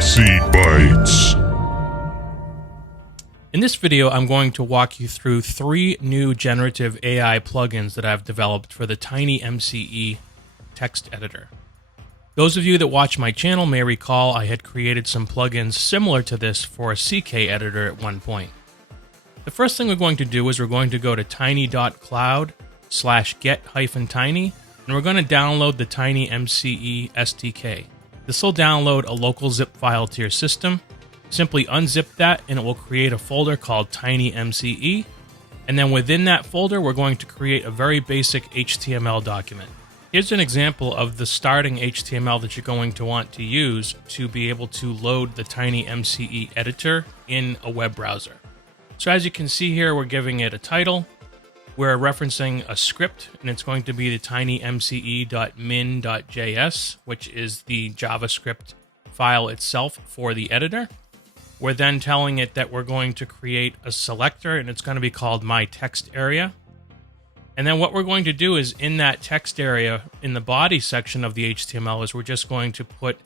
Saucy Bites. In this video, I'm going to walk you through 3 new generative AI plugins that I've developed for the TinyMCE text editor. Those of you that watch my channel may recall I had created some plugins similar to this for a CK editor at one point. The first thing we're going to do is we're going to go to tiny.cloud/get-tiny, and we're going to download the TinyMCE SDK. This will download a local zip file to your system. Simply unzip that and it will create a folder called TinyMCE, and then within that folder we're going to create a very basic HTML document. Here's an example of the starting HTML that you're going to want to use to be able to load the TinyMCE editor in a web browser. So as you can see here, we're giving it a title. We're referencing a script, and it's going to be the tinymce.min.js, which is the JavaScript file itself for the editor. We're then telling it that we're going to create a selector, and it's going to be called My Text Area. And then what we're going to do is in that text area, in the body section of the HTML, is we're just going to put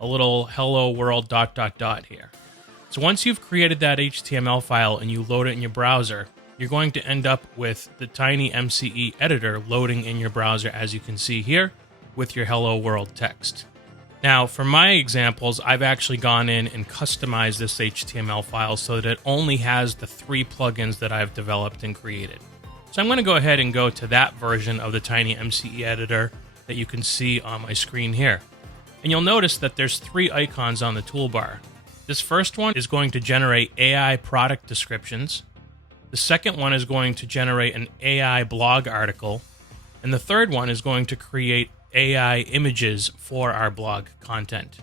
a little hello world ... here. So once you've created that HTML file and you load it in your browser, you're going to end up with the TinyMCE editor loading in your browser, as you can see here, with your hello world text. Now, for my examples, I've actually gone in and customized this HTML file so that it only has the 3 plugins that I've developed and created. So I'm going to go ahead and go to that version of the TinyMCE editor that you can see on my screen here. And you'll notice that there's 3 icons on the toolbar. This first one is going to generate AI product descriptions. The second one is going to generate an AI blog article. And the third one is going to create AI images for our blog content.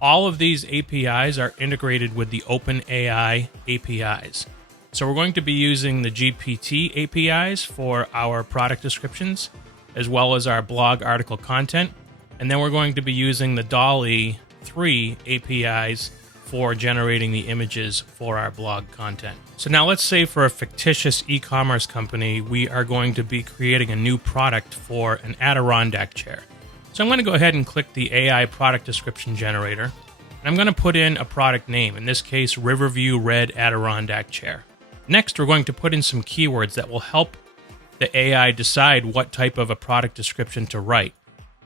All of these APIs are integrated with the OpenAI APIs. So we're going to be using the GPT APIs for our product descriptions, as well as our blog article content. And then we're going to be using the DALL-E 3 APIs for generating the images for our blog content. So now let's say for a fictitious e-commerce company, we are going to be creating a new product for an Adirondack chair. So I'm going to go ahead and click the AI product description generator. And I'm going to put in a product name, in this case, Riverview Red Adirondack chair. Next, we're going to put in some keywords that will help the AI decide what type of a product description to write.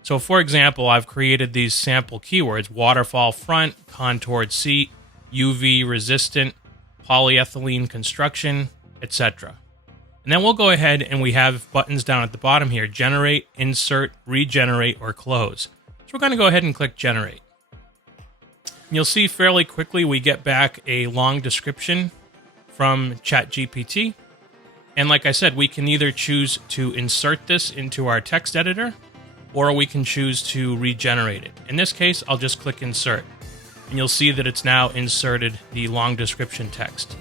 So for example, I've created these sample keywords: waterfall front, contoured seat, UV resistant, polyethylene construction, etc. And then we'll go ahead and we have buttons down at the bottom here: generate, insert, regenerate, or close. So we're going to go ahead and click generate. And you'll see fairly quickly we get back a long description from ChatGPT. And like I said, we can either choose to insert this into our text editor, or we can choose to regenerate it. In this case, I'll just click insert, and you'll see that it's now inserted the long description text.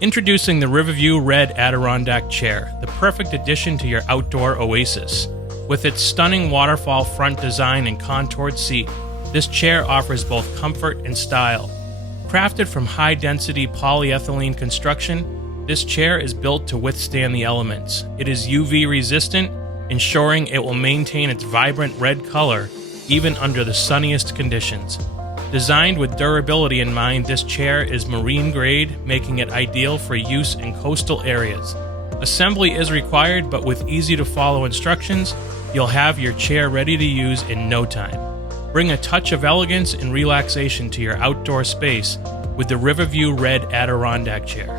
Introducing the Riverview Red Adirondack chair, the perfect addition to your outdoor oasis. With its stunning waterfall front design and contoured seat, this chair offers both comfort and style. Crafted from high-density polyethylene construction, this chair is built to withstand the elements. It is UV resistant, ensuring it will maintain its vibrant red color even under the sunniest conditions. Designed with durability in mind, this chair is marine grade, making it ideal for use in coastal areas. Assembly is required, but with easy to follow instructions, you'll have your chair ready to use in no time. Bring a touch of elegance and relaxation to your outdoor space with the Riverview Red Adirondack chair.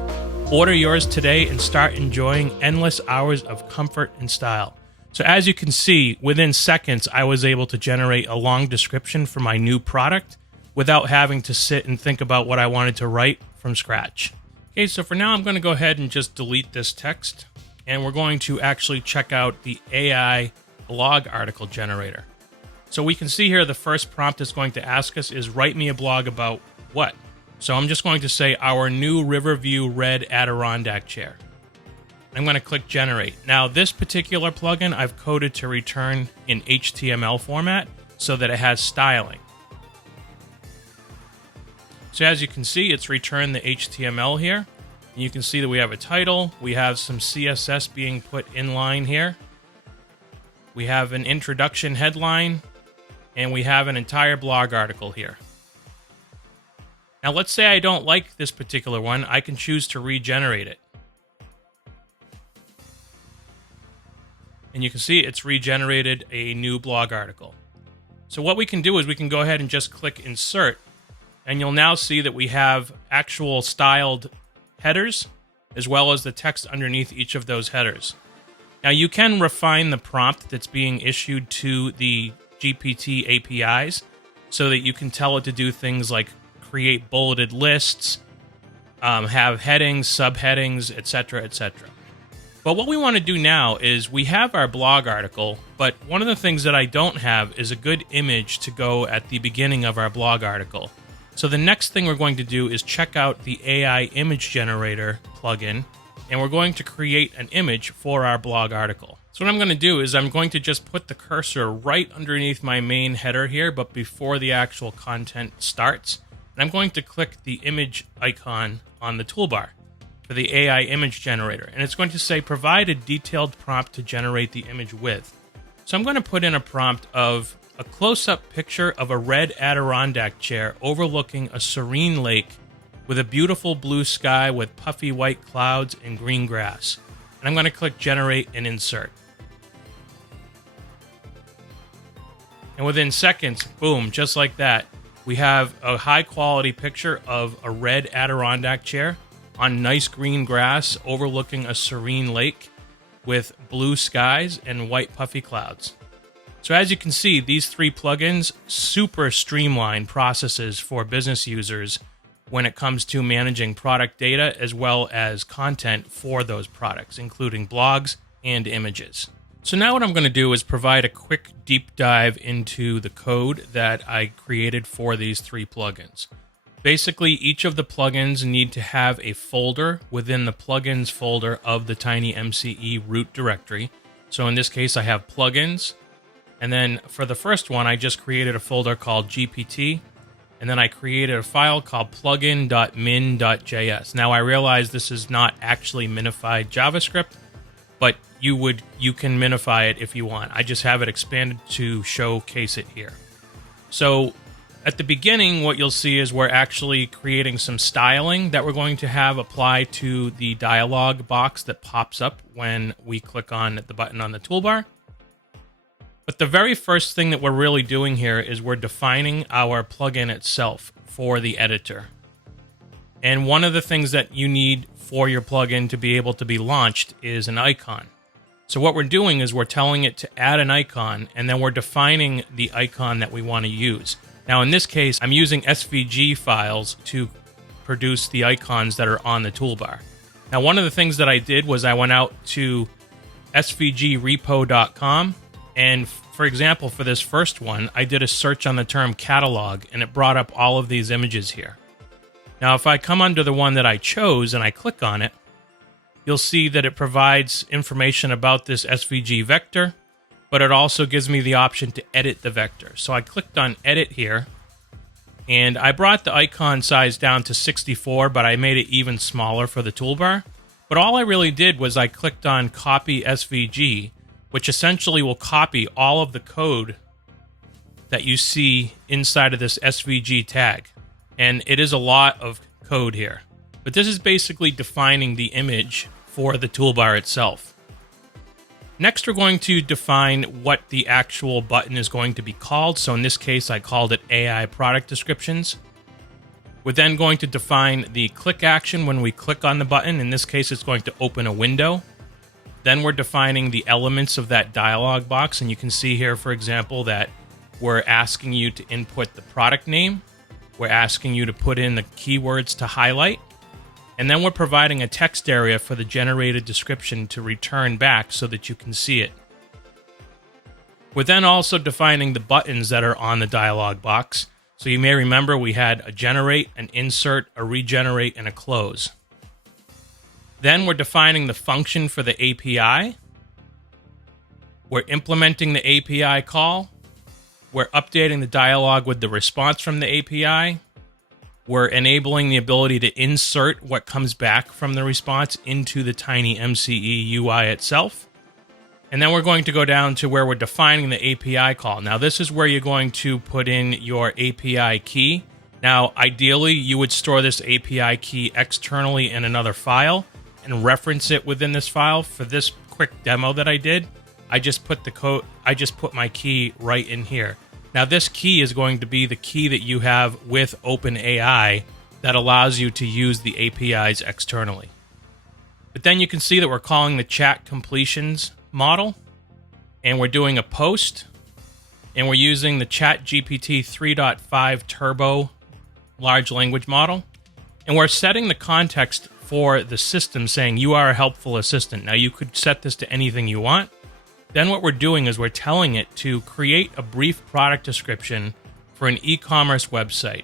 Order yours today and start enjoying endless hours of comfort and style. So as you can see, within seconds, I was able to generate a long description for my new product without having to sit and think about what I wanted to write from scratch. Okay, so for now, I'm going to go ahead and just delete this text, and we're going to actually check out the AI blog article generator. So we can see here the first prompt it's going to ask us is, write me a blog about what? So I'm just going to say our new Riverview Red Adirondack chair. I'm going to click generate. Now this particular plugin I've coded to return in HTML format so that it has styling. So as you can see, it's returned the HTML here. And you can see that we have a title, we have some CSS being put in line here. We have an introduction headline, and we have an entire blog article here. Now, let's say I don't like this particular one. I can choose to regenerate it. And you can see it's regenerated a new blog article. So what we can do is we can go ahead and just click Insert, and you'll now see that we have actual styled headers, as well as the text underneath each of those headers. Now, you can refine the prompt that's being issued to the GPT APIs so that you can tell it to do things like create bulleted lists, have headings, subheadings, etc., etc. But what we want to do now is we have our blog article, but one of the things that I don't have is a good image to go at the beginning of our blog article. So the next thing we're going to do is check out the AI image generator plugin, and we're going to create an image for our blog article. So what I'm going to do is I'm going to just put the cursor right underneath my main header here, but before the actual content starts. And I'm going to click the image icon on the toolbar for the AI image generator. And it's going to say, provide a detailed prompt to generate the image with. So I'm going to put in a prompt of a close-up picture of a red Adirondack chair overlooking a serene lake with a beautiful blue sky with puffy white clouds and green grass. And I'm going to click Generate and Insert. And within seconds, boom, just like that, we have a high-quality picture of a red Adirondack chair on nice green grass overlooking a serene lake with blue skies and white puffy clouds. So as you can see, these three plugins super streamline processes for business users when it comes to managing product data as well as content for those products, including blogs and images. So now what I'm going to do is provide a quick deep dive into the code that I created for these three plugins. Basically, each of the plugins need to have a folder within the plugins folder of the TinyMCE root directory. So in this case, I have plugins. And then for the first one, I just created a folder called GPT. And then I created a file called plugin.min.js. Now I realize this is not actually minified JavaScript, but you can minify it if you want. I just have it expanded to showcase it here. So at the beginning, what you'll see is we're actually creating some styling that we're going to have apply to the dialog box that pops up when we click on the button on the toolbar. But the very first thing that we're really doing here is we're defining our plugin itself for the editor. And one of the things that you need for your plugin to be able to be launched is an icon. So what we're doing is we're telling it to add an icon, and then we're defining the icon that we want to use. Now, in this case, I'm using SVG files to produce the icons that are on the toolbar. Now, one of the things that I did was I went out to svgrepo.com, and for example, for this first one, I did a search on the term catalog, and it brought up all of these images here. Now, if I come under the one that I chose and I click on it, you'll see that it provides information about this SVG vector, but it also gives me the option to edit the vector. So I clicked on Edit here, and I brought the icon size down to 64, but I made it even smaller for the toolbar. But all I really did was I clicked on Copy SVG, which essentially will copy all of the code that you see inside of this SVG tag. And it is a lot of code here. But this is basically defining the image for the toolbar itself. Next, we're going to define what the actual button is going to be called. So in this case, I called it AI Product Descriptions. We're then going to define the click action when we click on the button. In this case, it's going to open a window. Then we're defining the elements of that dialog box. And you can see here, for example, that we're asking you to input the product name. We're asking you to put in the keywords to highlight. And then we're providing a text area for the generated description to return back so that you can see it. We're then also defining the buttons that are on the dialog box. So you may remember we had a generate, an insert, a regenerate, and a close. Then we're defining the function for the API. We're implementing the API call. We're updating the dialog with the response from the API. We're enabling the ability to insert what comes back from the response into the TinyMCE UI itself. And then we're going to go down to where we're defining the API call. Now, this is where you're going to put in your API key Now, ideally, you would store this API key externally in another file and reference it within this file. For this quick demo that I did, I just put my key right in here. Now, this key is going to be the key that you have with OpenAI that allows you to use the APIs externally. But then you can see that we're calling the chat completions model, and we're doing a post, and we're using the ChatGPT 3.5 Turbo large language model, and we're setting the context for the system saying you are a helpful assistant. Now, you could set this to anything you want. Then what we're doing is we're telling it to create a brief product description for an e-commerce website.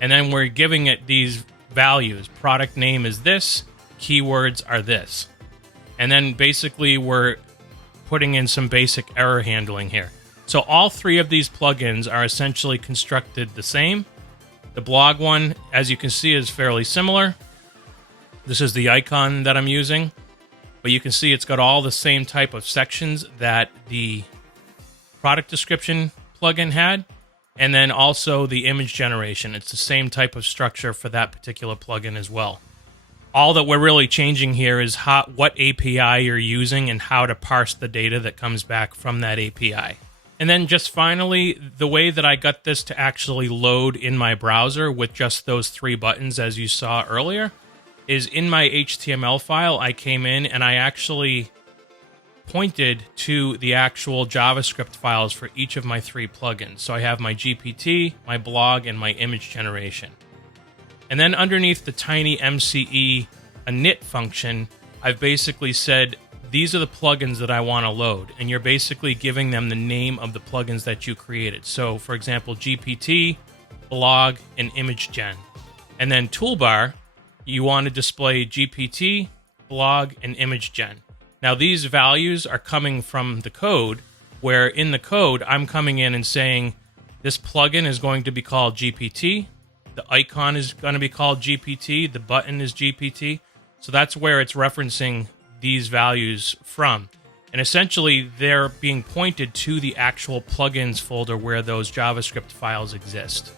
And then we're giving it these values. Product name is this, keywords are this. And then basically we're putting in some basic error handling here. So all three of these plugins are essentially constructed the same. The blog one, as you can see, is fairly similar. This is the icon that I'm using, but you can see it's got all the same type of sections that the product description plugin had, and then also the image generation. It's the same type of structure for that particular plugin as well. All that we're really changing here is what API you're using and how to parse the data that comes back from that API. And then just finally, the way that I got this to actually load in my browser with just those three buttons, as you saw earlier, is in my HTML file. I came in and I actually pointed to the actual JavaScript files for each of my three plugins. So I have my GPT, my blog, and my image generation. And then underneath the TinyMCE init function, I've basically said, these are the plugins that I want to load. And you're basically giving them the name of the plugins that you created. So, for example, GPT, blog, and image gen. And then toolbar, you want to display GPT, blog, and image gen. Now, these values are coming from the code, where in the code, I'm coming in and saying, this plugin is going to be called GPT. The icon is going to be called GPT. The button is GPT. So that's where it's referencing these values from. And essentially, they're being pointed to the actual plugins folder where those JavaScript files exist.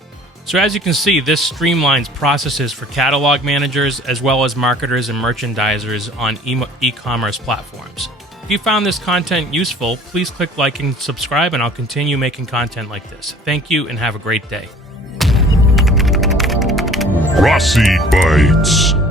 So as you can see, this streamlines processes for catalog managers as well as marketers and merchandisers on e-commerce platforms. If you found this content useful, please click like and subscribe, and I'll continue making content like this. Thank you and have a great day. Rossi Bites.